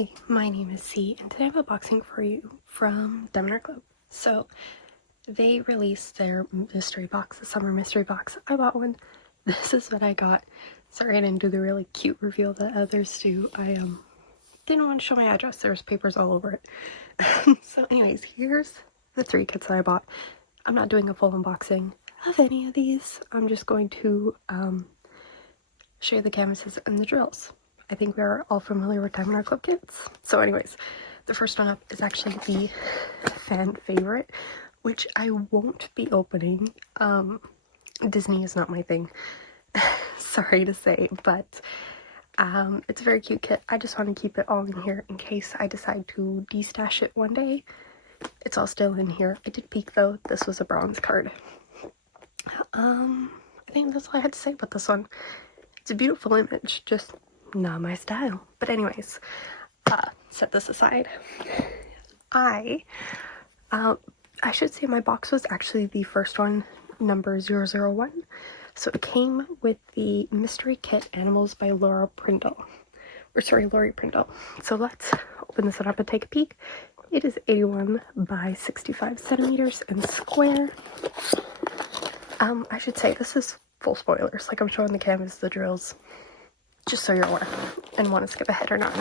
Hi, my name is C, and today I'm unboxing for you from DiamondArtClub. So, they released their mystery box, the summer mystery box. I bought one. This is what I got. Sorry I didn't do the really cute reveal that others do. I didn't want to show my address. There's papers all over it. So anyways, here's the 3 kits that I bought. I'm not doing a full unboxing of any of these. I'm just going to show you the canvases and the drills. I think we are all familiar with DiamondArtClub kits. So anyways, the first one up is actually the fan favorite, which I won't be opening. Disney is not my thing. Sorry to say, but it's a very cute kit. I just want to keep it all in here in case I decide to destash it one day. It's all still in here. I did peek though. This was a bronze card. I think that's all I had to say about this one. It's a beautiful image, just not my style. But anyways, set this aside. I should say my box was actually the first one, number 001. So it came with the mystery kit Animals by Laurie Prindle. So let's open this up and take a peek. It is 81 by 65 centimeters and square. I should say this is full spoilers, like I'm showing the canvas, the drills, just so you're aware and want to skip ahead or not.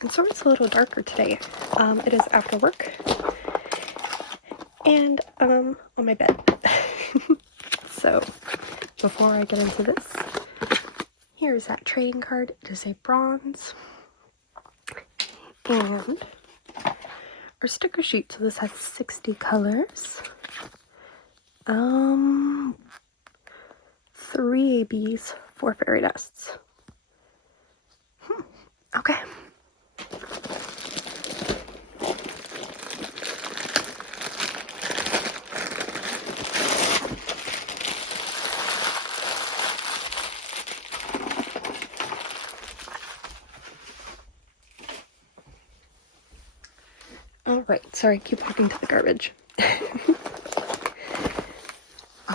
And sorry it's a little darker today. It is after work and on my bed. So before I get into this, here's that trading card. It is a bronze. And our sticker sheet, so this has 60 colors. 3 ABs, 4 fairy dusts. Okay. Alright, sorry, I keep walking to the garbage.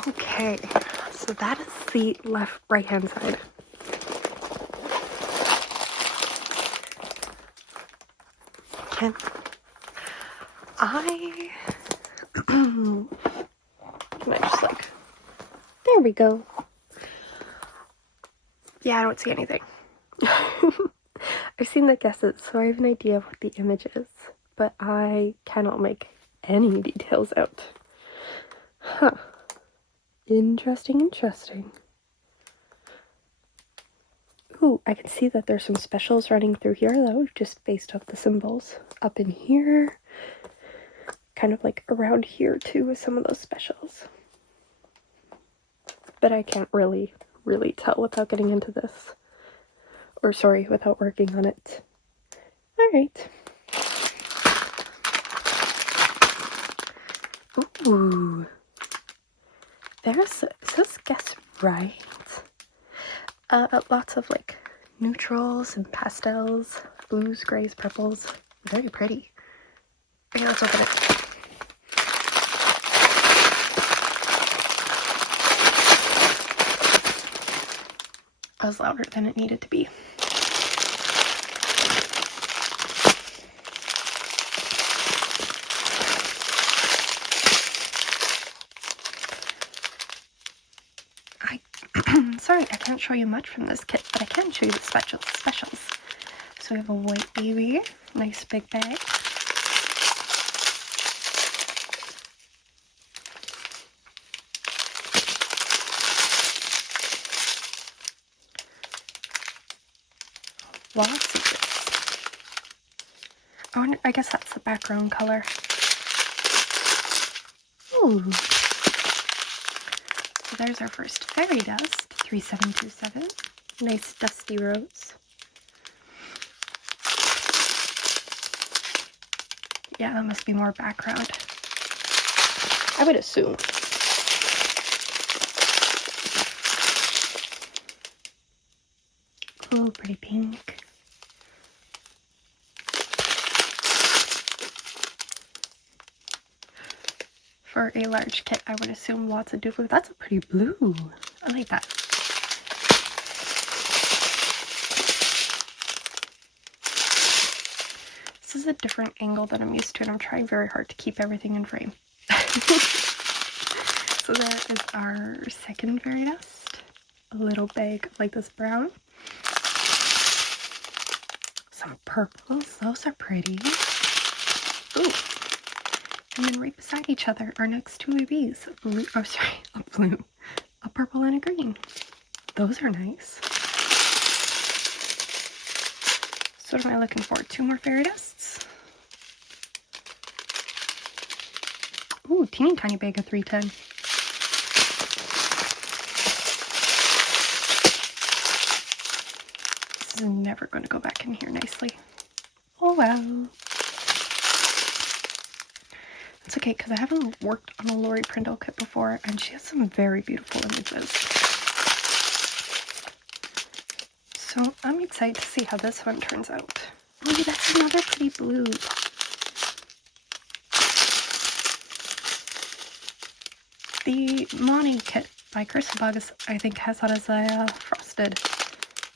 Okay, so that is the right hand side. Okay. Can I just there we go. Yeah, I don't see anything. I've seen the guesses, so I have an idea of what the image is, but I cannot make any details out. Huh. Interesting. Ooh, I can see that there's some specials running through here though, just based off the symbols. Up in here, kind of like around here too with some of those specials. But I can't really tell without getting into this. Or sorry, without working on it. Alright. Ooh. It says guess right. Lots of like neutrals and pastels, blues, grays, purples. Very pretty. Okay, let's open it. That was louder than it needed to be. Sorry, I can't show you much from this kit, but I can show you the specials. So we have a white baby, nice big bag. Lots of this. I guess that's the background color. Ooh. So there's our first fairy dust, 3727. Nice dusty rose. Yeah, that must be more background. I would assume. Ooh, pretty pink. for a large kit, I would assume lots of duplicates. That's a pretty blue. I like that. This is a different angle than I'm used to, and I'm trying very hard to keep everything in frame. So there is our second fairy dust. A little bag like this brown. Some purples. Those are pretty. Ooh. And then right beside each other are next two of these. A blue, oh sorry, a blue, a purple, and a green. Those are nice. So what am I looking for? 2 more fairy dusts. Ooh, teeny tiny bag of 310. This is never going to go back in here nicely. Oh well. It's okay, because I haven't worked on a Lori Prindle kit before, and she has some very beautiful images. So I'm excited to see how this one turns out. Oh, that's another pretty blue. The Monty kit by Crystal Bugs, I think, has that as a frosted.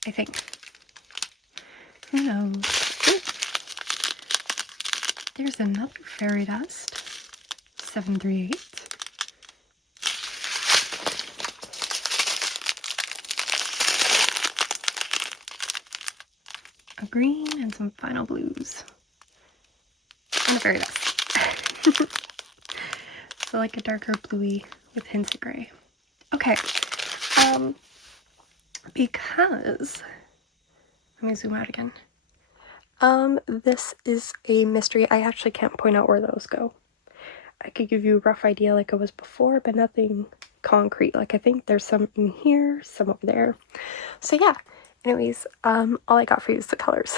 I think. Who knows? Ooh. There's another fairy dust. 738. A green and some final blues. And a fairy dust. So like a darker bluey with hints of gray. Okay. Because let me zoom out again. This is a mystery. I actually can't point out where those go. I could give you a rough idea like it was before, but nothing concrete. Like I think there's some in here, some over there. So yeah, anyways, all I got for you is the colors.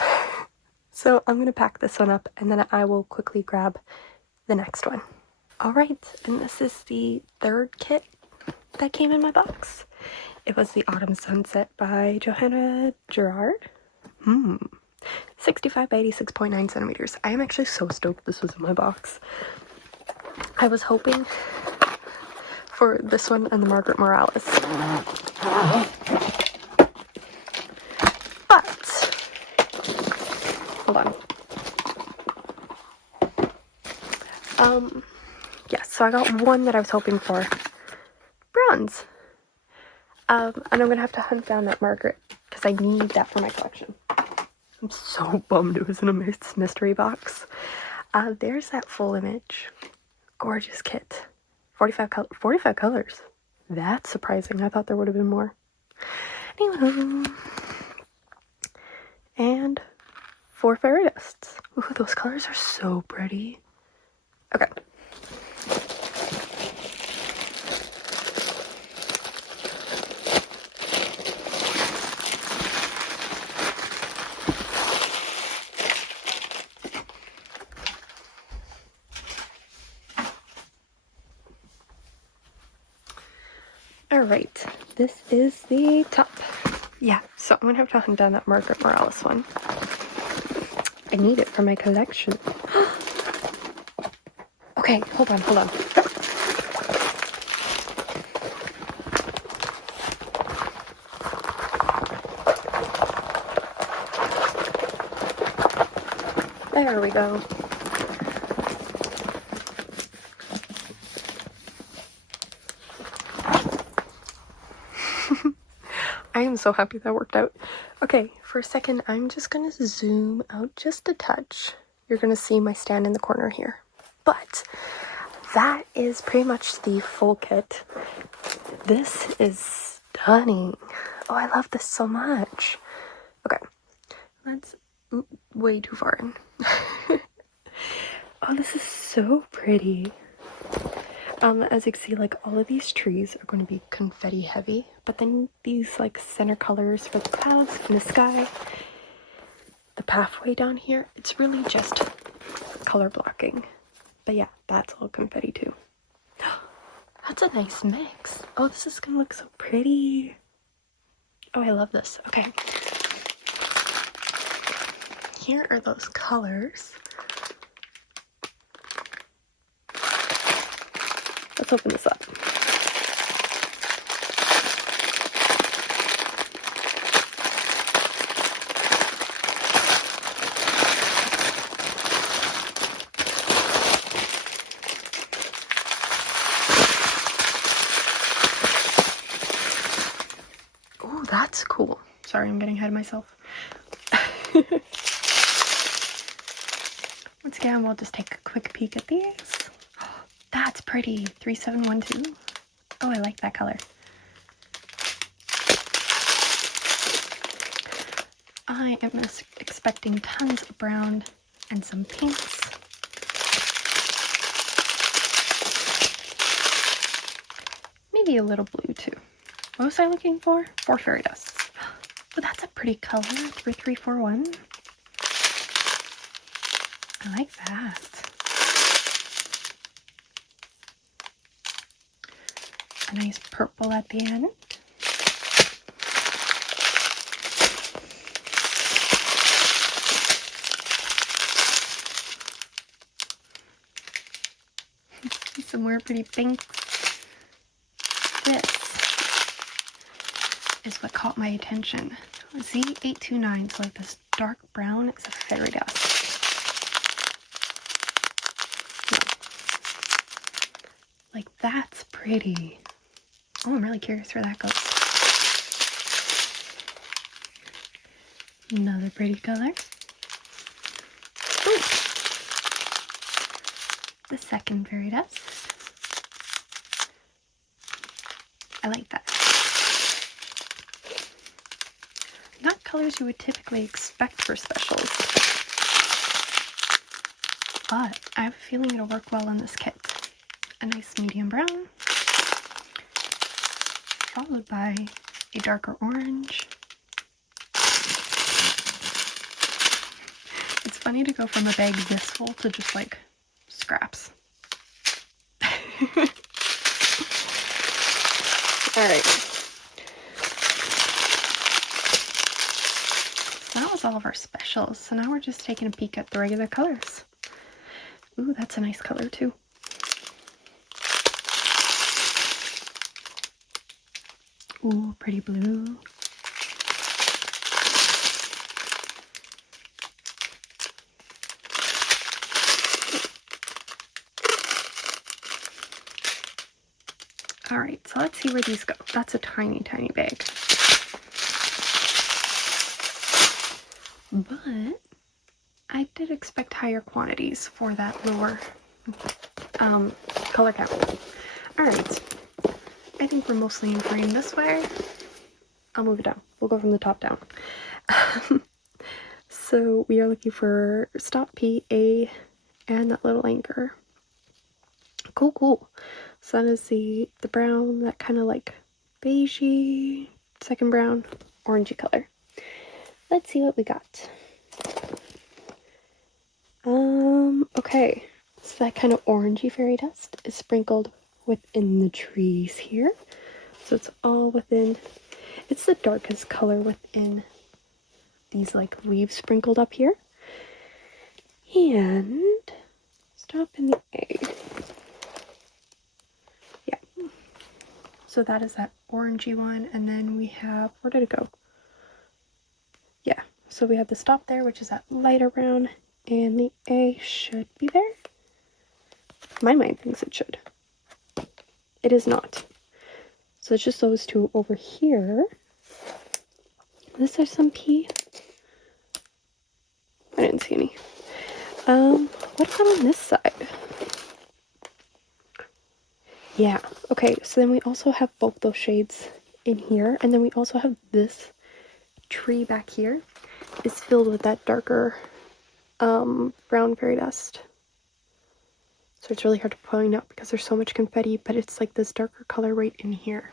So I'm gonna pack this one up and then I will quickly grab the next one. All right, and this is the third kit that came in my box. It was the Autumn Sunset by Johanna Gerard. 65 by 86.9 centimeters. I am actually so stoked this was in my box. I was hoping for this one and the Margaret Morales. But, hold on. Yeah, so I got one that I was hoping for. Bronze. And I'm gonna have to hunt down that Margaret because I need that for my collection. I'm so bummed it was in a mystery box. There's that full image. Gorgeous kit. 45 colors. That's surprising. I thought there would have been more. Anyway. And 4 fairy dusts. Ooh, those colors are so pretty. Okay. Alright, this is the top. Yeah, so I'm gonna have to hunt down that Margaret Morales one. I need it for my collection. Okay, hold on. There we go. I am so happy that worked out. Okay, for a second, I'm just gonna zoom out just a touch. You're gonna see my stand in the corner here. But that is pretty much the full kit. This is stunning. Oh, I love this so much. Okay, that's way too far in. Oh, this is so pretty. As you can see, like all of these trees are going to be confetti heavy, but then these like center colors for the clouds and the sky, the pathway down here, it's really just color blocking. But yeah, that's all confetti too. That's a nice mix. Oh, this is gonna look so pretty. Oh, I love this. Okay. Here are those colors. let's open this up. Oh, that's cool. Sorry, I'm getting ahead of myself. Once again, we'll just take a quick peek at these. Oh, that's pretty. 3712. Oh, I like that color. I am expecting tons of brown and some pinks. Maybe a little blue too. What was I looking for? 4 fairy dusts. Oh, that's a pretty color. 3341. I like that. A nice purple at the end. Some more pretty pinks. This is what caught my attention. Z829, so like this dark brown is a fairy dust. Like, that's pretty. Oh, I'm really curious where that goes. Another pretty color. Ooh. The second fairy dust. I like that. Not colors you would typically expect for specials, but I have a feeling it'll work well in this kit. A nice medium brown, followed by a darker orange. It's funny to go from a bag this full to just like scraps. Alright. So that was all of our specials. So now we're just taking a peek at the regular colors. Ooh, that's a nice color too. Ooh, pretty blue. Alright, so let's see where these go. That's a tiny, tiny bag. But I did expect higher quantities for that lower color count. Alright, I think we're mostly in green this way. I'll move it down. We'll go from the top down. So we are looking for stop P, A, and that little anchor. Cool, cool. So that is the brown, that kind of like beigey, second brown, orangey color. Let's see what we got. Okay. So that kind of orangey fairy dust is sprinkled within the trees here. So it's all within, it's the darkest color within these like leaves sprinkled up here. And stop in the A. Yeah. So that is that orangey one. And then we have, where did it go? Yeah. So we have the stop there, which is that lighter brown. And the A should be there. My mind thinks it should. It is not. So it's just those two over here. This is some P. I didn't see any. What about on this side? Yeah, okay, so then we also have both those shades in here, and then we also have this tree back here is filled with that darker brown fairy dust. So it's really hard to point out because there's so much confetti, but it's like this darker color right in here.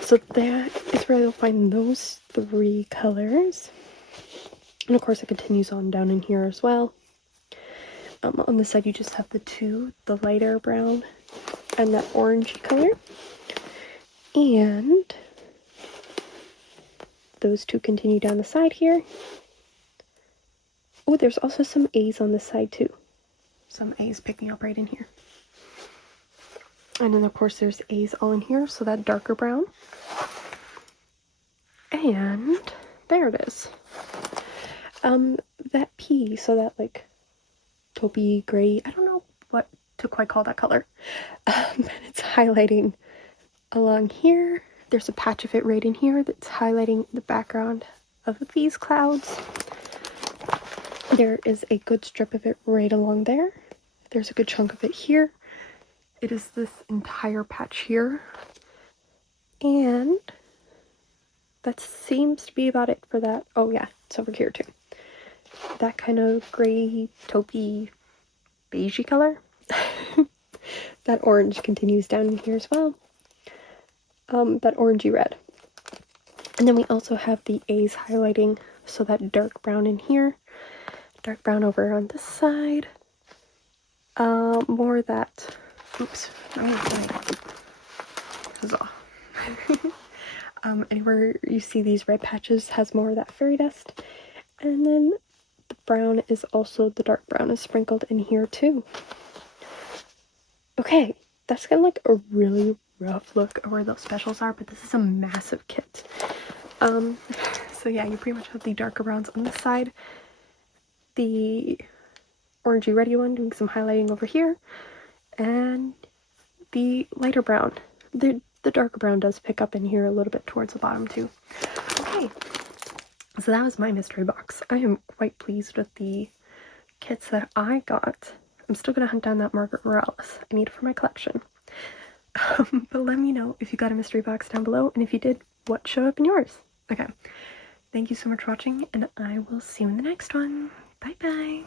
So that is where you'll find those three colors. And of course it continues on down in here as well. On the side you just have the two, the lighter brown and that orangey color. And those two continue down the side here. Oh, there's also some A's on this side too. Some A's picking up right in here. And then of course there's A's all in here, so that darker brown. And there it is. That P, so that like taupey gray, I don't know what to quite call that color, but it's highlighting along here. There's a patch of it right in here that's highlighting the background of these clouds. There is a good strip of it right along there. There's a good chunk of it here. It is this entire patch here. And that seems to be about it for that. Oh yeah, it's over here too. That kind of gray, taupey, beigey color. That orange continues down in here as well. That orangey red. And then we also have the A's highlighting, so that dark brown in here, dark brown over on this side. More that, oops, huzzah. Anywhere you see these red patches has more of that fairy dust. And then the brown is also, the dark brown is sprinkled in here too. Okay, that's kind of like a really rough look at where those specials are, but this is a massive kit. So yeah, you pretty much have the darker browns on this side, the orangey reddy one doing some highlighting over here, and the lighter brown. The darker brown does pick up in here a little bit towards the bottom too. Okay, so that was my mystery box. I am quite pleased with the kits that I got. I'm still gonna hunt down that Margaret Morales. I need it for my collection. But let me know if you got a mystery box down below, and if you did, what showed up in yours. Okay, thank you so much for watching, and I will see you in the next one. Bye bye.